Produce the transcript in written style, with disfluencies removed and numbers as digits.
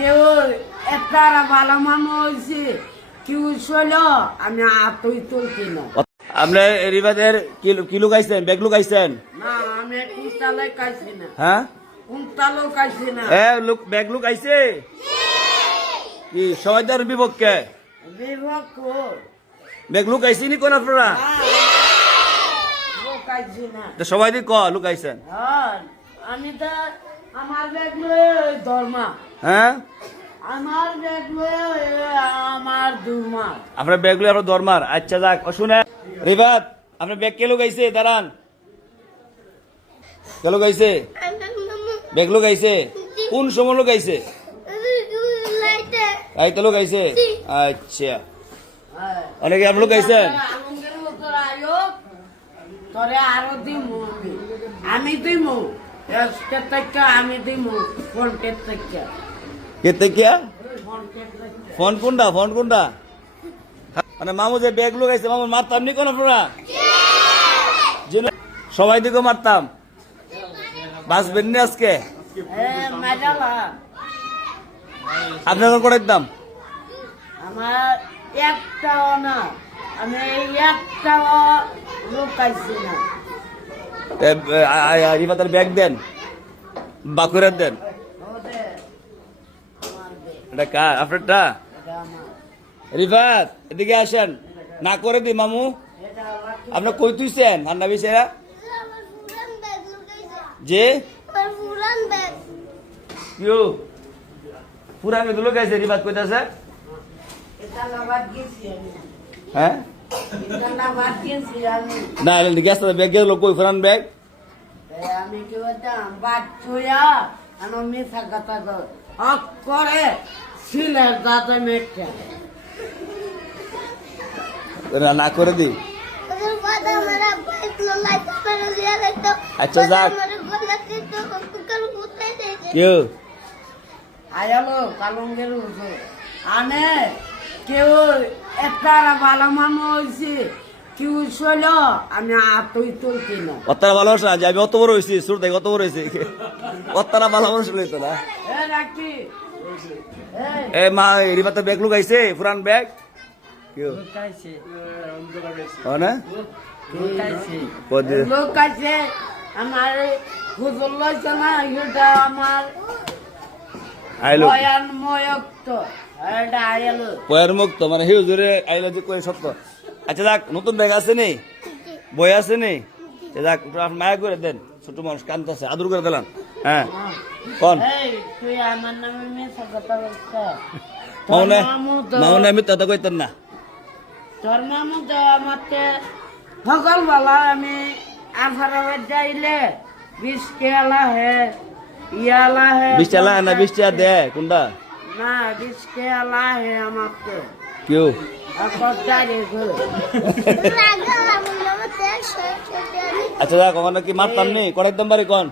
কেউ একটা ভালো মানুষ হয়েছে কেউ ছিল আমি আতই তুলছি না। আপনি রিবাদের কি লুকাইছেন, ব্যাগ লুকাইছেন? না আমি কুন্তালে কাইছি না। হ্যাঁ কুন্তালো কাইছি না। ব্যাগ লুকাইছে কি সবাই তার বিপক্ষে? বিভক্ত ব্যাগ লুকাইছি নি কোন আপনারা? কাইছি না। সবাই দি ক লুকাইছেন। আমি তো আমার ব্যাগ লয়ে ধর্মা, হ্যাঁ আমার ব্যাগ লয়ে আমার দুর্মা। আপনার ব্যাগ লুয়ে আপনার দরমার। আচ্ছা যাক শুনে রিবাদ আপনার ব্যাগ কে লুকাইছে? দাঁড়ান, কে লুকাইছে? ব্যাগ লুকাইছে কোন সময় লুকাইছে? রাইতে লুকাইছে। আচ্ছা অনেকে আপনি লুকাইছেন? আনন্দের মতো আয়ো তোরে আরো দিমু আমি দিমু আমি দিমু ফোনটের থেকে। কে থেকে? ফোনটের থেকে। ফোন কোনটা? ফোন কোনটা? মানে মামু যে ব্যাগ লুকাইছে মামু মারতাম নি কোন আপনারা? সবাই দিকে মারতাম। বাঁচবেন নি আজকে? মেজালা আপনি এখন করে দিতাম। আমার একটাও না, আমি একটাও লুকাইছি না। রিফাতের ব্যাগ দেন, বাকুরের দেন। এটা কার? আপনারটা? রিফাত এদিকে আসেন, না করে দি মামু। আপনার কই তুইছেন আন্না বিছেরা? যে কিউ পুরান বেগ লুকাইছে রিফাত কইতাছে। হ্যাঁ না গেছে ব্যাগ গেল কই পুরান ব্যাগ? আমি কি বলতাম বাদ ছুয়া আমি মিশা কথা হক করে সিলের দাদা মেটে না করে দি। আচ্ছা যাক কেউ আয়ালো কালঙ্গের আনে কেউ একটা ভালো মানুষ হয়েছে কেউ ছিল আমি আতই তুলছি না। অত্তারা ভালোবাসা যে আমি অত বড় হয়েছি সুর থেকে অত বড় হয়েছি অত্তারা ভালোবাসা লইতো না। রাখি এ মা রিফাতের ব্যাগ লুকাইছে পুরান ব্যাগ কেউ না লোক আছে আমার হুজুর লইছে না এটা আমার আইলো বয়ান ময়ক্ত এটা আইলো বয়ার মুক্ত মানে হিউ জোরে আইলো যে কই সত্য। আচ্ছা যাক নতুন ব্যাগ আছে নি, বই আছে নি, যাক মায়া করে দেন, ছোট মানুষ কান্দতেছে আদর করে দিলাম। হ্যাঁ কোন তুই আমার নামে মেসা কথা বলছ মামনে আমি তত কইতেন না। তোর মামু তো আমাকে সকালবেলা আমি আফারাবাদ যাইলে 20 টাকা হে ইয়ালা হে 20 টাকা না 20 টাকা দে কোনটা? না 20 টাকা হে আমাকে কেউ আচ্ছা আচ্ছা যাক ওখানে কি মারতাম নি কড়াই দাম বাড়ি কোন?